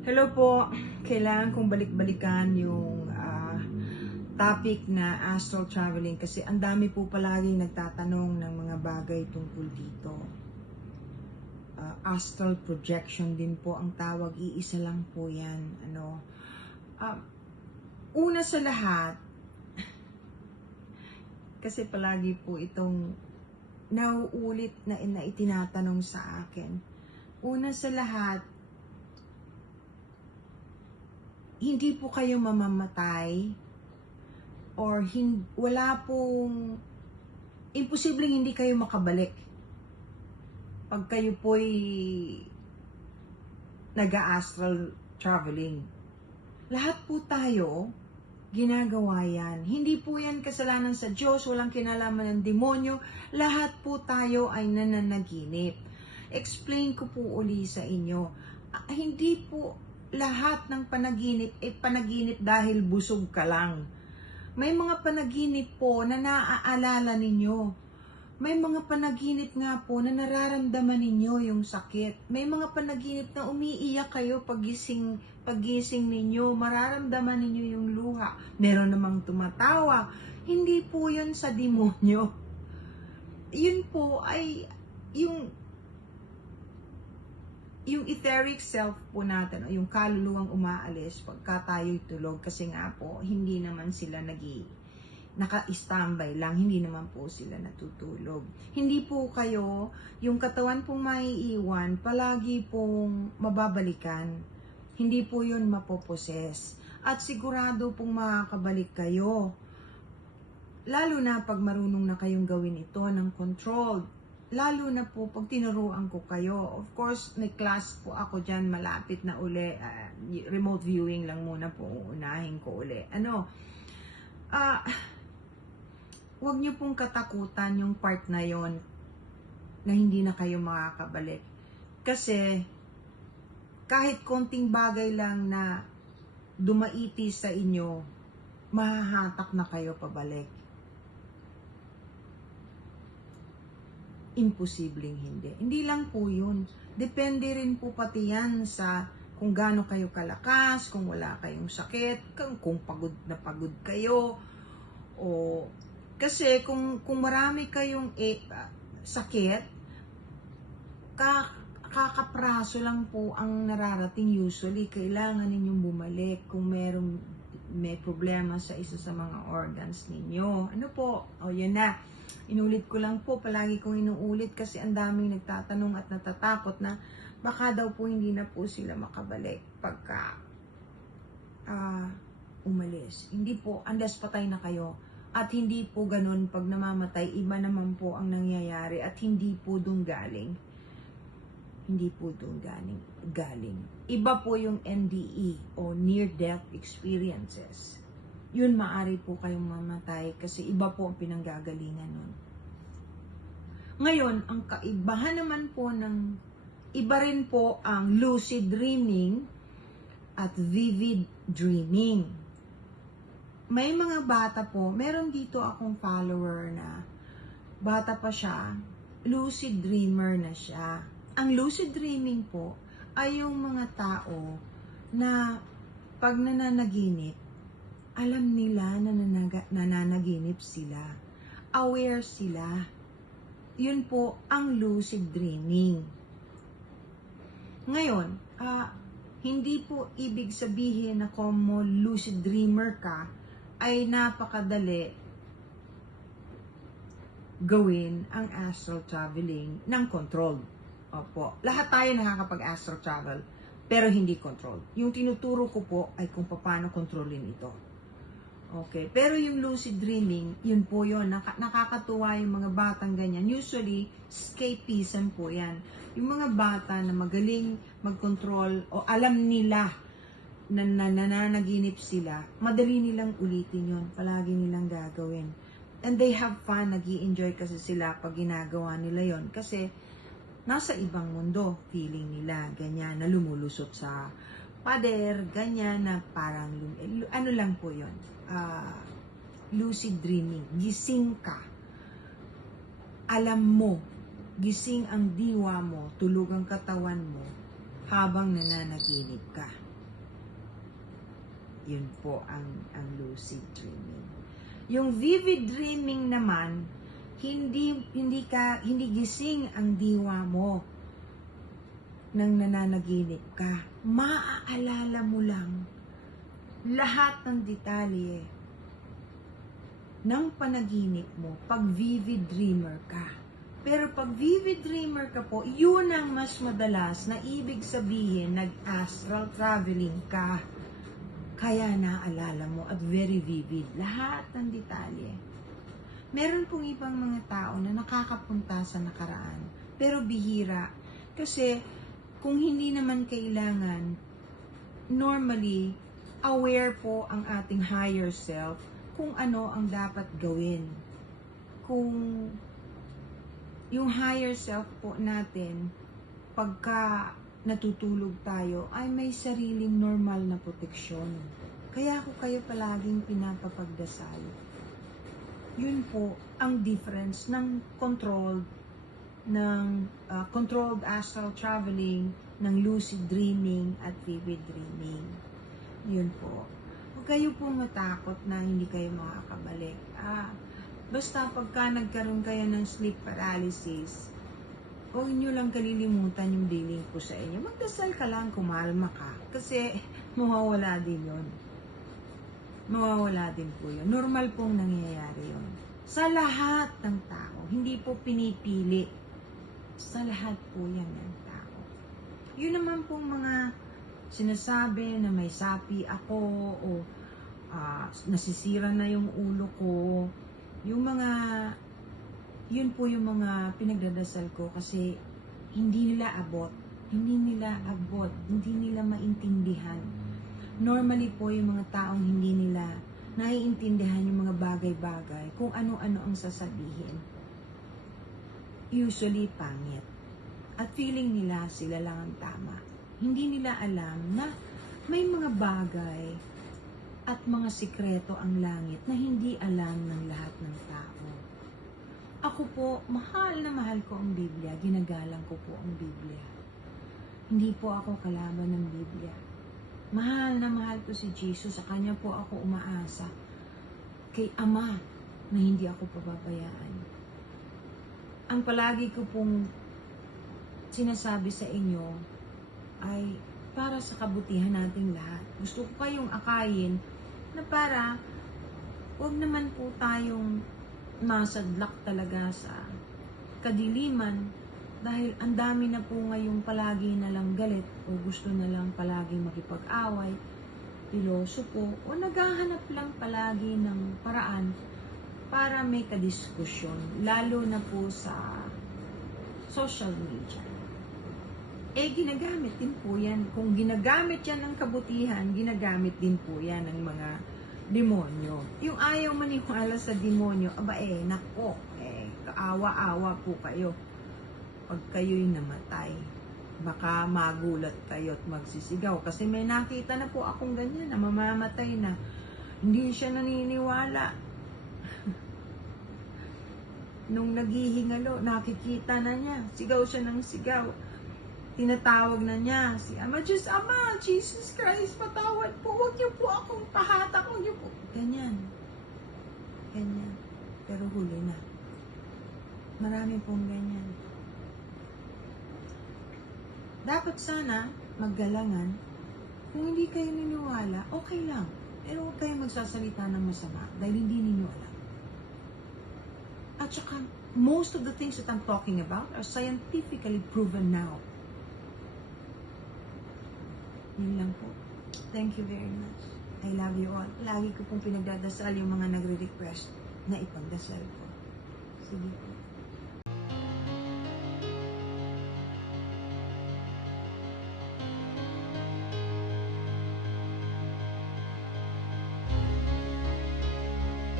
Hello po, kailangan kong balik-balikan yung topic na astral traveling kasi ang dami po palaging nagtatanong ng mga bagay tungkol dito. Astral projection din po ang tawag, iisa lang po yan. Una sa lahat, kasi palagi po itong nauulit na itinatanong sa akin. Una sa lahat, hindi po kayo mamamatay or wala pong imposibleng hindi kayo makabalik pag kayo po'y nag-astral traveling. Lahat po tayo ginagawa yan. Hindi po yan kasalanan sa Diyos, walang kinalaman ng demonyo. Lahat po tayo ay nananaginip. Explain ko po uli sa inyo. Hindi po lahat ng panaginip panaginip dahil busog ka lang. May mga panaginip po na naaalala ninyo. May mga panaginip nga po na nararamdaman ninyo yung sakit. May mga panaginip na umiiyak kayo pagising ninyo, mararamdaman ninyo yung luha. Meron namang tumatawa. Hindi po yun sa demonyo. Yun po ay yung etheric self po natin, yung kaluluwang umaalis pagka tayo'y tulog, kasi nga po, hindi naman sila naka-standby lang, hindi naman po sila natutulog. Hindi po kayo, yung katawan pong maiiwan, palagi pong mababalikan. Hindi po yun mapoposes. At sigurado pong makakabalik kayo. Lalo na pag marunong na kayong gawin ito ng controlled. Lalo na po pag tinuruan ko kayo. Of course, may class po ako dyan, malapit na uli. Remote viewing lang muna po, uunahin ko uli. Huwag niyo pong katakutan yung part na yon na hindi na kayo makakabalik. Kasi, kahit konting bagay lang na dumaiti sa inyo, mahahatak na kayo pabalik. Imposibleng hindi. Hindi lang po yun. Depende rin po pati yan sa kung gaano kayo kalakas, kung wala kayong sakit, kung pagod na pagod kayo. O kasi kung marami kayong sakit, kakapraso lang po ang nararating usually. Kailangan ninyong bumalik kung may problema sa isa sa mga organs ninyo. Ano po? O yan na. Inulit ko lang po, palagi kong inuulit kasi ang daming nagtatanong at natatakot na baka daw po hindi na po sila makabalik pagka umalis. Hindi po, unless patay na kayo. At hindi po ganun pag namamatay, iba naman po ang nangyayari at hindi po doon galing. Hindi po doon galing. Iba po yung NDE o near-death experiences. Yun maaari po kayong mamatay kasi iba po ang pinanggagalingan nun. Ngayon, ang kaibahan naman po iba rin po ang lucid dreaming at vivid dreaming. May mga bata po, meron dito akong follower na bata pa siya, lucid dreamer na siya. Ang lucid dreaming po ay yung mga tao na pag nananaginip, alam nila na nananaginip sila. Aware sila. Yun po ang lucid dreaming. Ngayon, hindi po ibig sabihin na kung lucid dreamer ka, ay napakadali gawin ang astral traveling ng controlled. Opo. Lahat tayo nakakapag-astral travel, pero hindi controlled. Yung tinuturo ko po ay kung paano kontrolin ito. Okay. Pero yung lucid dreaming, yun po yun. Nakakatuwa yung mga batang ganyan. Usually, escapism po yan. Yung mga bata na magaling mag-control o alam nila na nananaginip sila, madali nilang ulitin yun. Palagi nilang gagawin. And they have fun. Nag-i-enjoy kasi sila pag ginagawa nila yon. Kasi nasa ibang mundo, feeling nila, ganyan, na lumulusot sa pader, ganyan, na parang, ano lang po yun, lucid dreaming, gising ka, alam mo, gising ang diwa mo, tulog ang katawan mo, habang nananaginip ka. Yun po ang lucid dreaming. Yung vivid dreaming naman, hindi gising ang diwa mo nang nananaginip ka. Maaalala mo lang lahat ng detalye ng panaginip mo pag vivid dreamer ka. Pero pag vivid dreamer ka po, yun ang mas madalas na ibig sabihin nag-astral traveling ka. Kaya naalala mo at very vivid lahat ng detalye. Meron pong ibang mga tao na nakakapunta sa nakaraan, pero bihira. Kasi kung hindi naman kailangan, normally, aware po ang ating higher self kung ano ang dapat gawin. Kung yung higher self po natin, pagka natutulog tayo, ay may sariling normal na proteksyon. Kaya ako kayo palaging pinapapagdasal. Yun po ang difference ng controlled astral traveling, ng lucid dreaming at vivid dreaming. Yun po. Huwag kayo po matakot na hindi kayo makakabalik. Basta pagka nagkaroon kayo ng sleep paralysis, huwag nyo lang kalilimutan yung dealing ko sa inyo. Magdasal ka lang, kumalma ka. Kasi mawawala din yun. Mawawala din po yun. Normal pong nangyayari yun. Sa lahat ng tao. Hindi po pinipili. Sa lahat po yan ng tao. Yun naman pong mga sinasabi na may sapi ako o nasisira na yung ulo ko. Yung mga, yun po yung mga pinagdadasal ko kasi hindi nila abot. Hindi nila maintindihan. Normally po yung mga taong hindi nila naiintindihan yung mga bagay-bagay, kung ano-ano ang sasabihin. Usually pangit. At feeling nila sila lang ang tama. Hindi nila alam na may mga bagay at mga sikreto ang langit na hindi alam ng lahat ng tao. Ako po, mahal na mahal ko ang Biblia. Ginagalang ko po ang Biblia. Hindi po ako kalaban ng Biblia. Mahal na mahal ko si Jesus. Sa Kanya po ako umaasa. Kay Ama na hindi ako pababayaan. Ang palagi ko pong sinasabi sa inyo ay para sa kabutihan nating lahat. Gusto ko kayong akayin na para huwag naman po tayong masadlak talaga sa kadiliman dahil ang dami na po ngayong palagi na lang galit o gusto na lang palagi makipag-away, pilosopo o naghahanap lang palagi ng paraan para may kadiskusyon, lalo na po sa social media. Ginagamit din po yan. Kung ginagamit yan ng kabutihan, ginagamit din po yan ng mga demonyo. Yung ayaw maniwala sa demonyo, nako, kaawa-awa po kayo. Pag kayo'y namatay, baka magulat kayo at magsisigaw. Kasi may nakita na po akong ganyan na mamamatay na. Hindi siya naniniwala. Nung naghihingalo, nakikita na niya. Sigaw siya ng sigaw. Tinatawag na niya si Ama, Diyos Ama, Jesus Christ, patawad po. Huwag niyo po akong pahatak. Huwag niyo po. Ganyan. Ganyan. Pero huli na. Marami pong ganyan. Dapat sana maggalangan. Kung hindi kayo niniwala, okay lang. Pero huwag kayong magsasalita ng masama dahil hindi ninyo alam. At saka, most of the things that I'm talking about are scientifically proven now. Yun lang po. Thank you very much. I love you all. Lagi ko pong pinagdadasal yung mga nagre-request na ipagdasal ko. Sige po.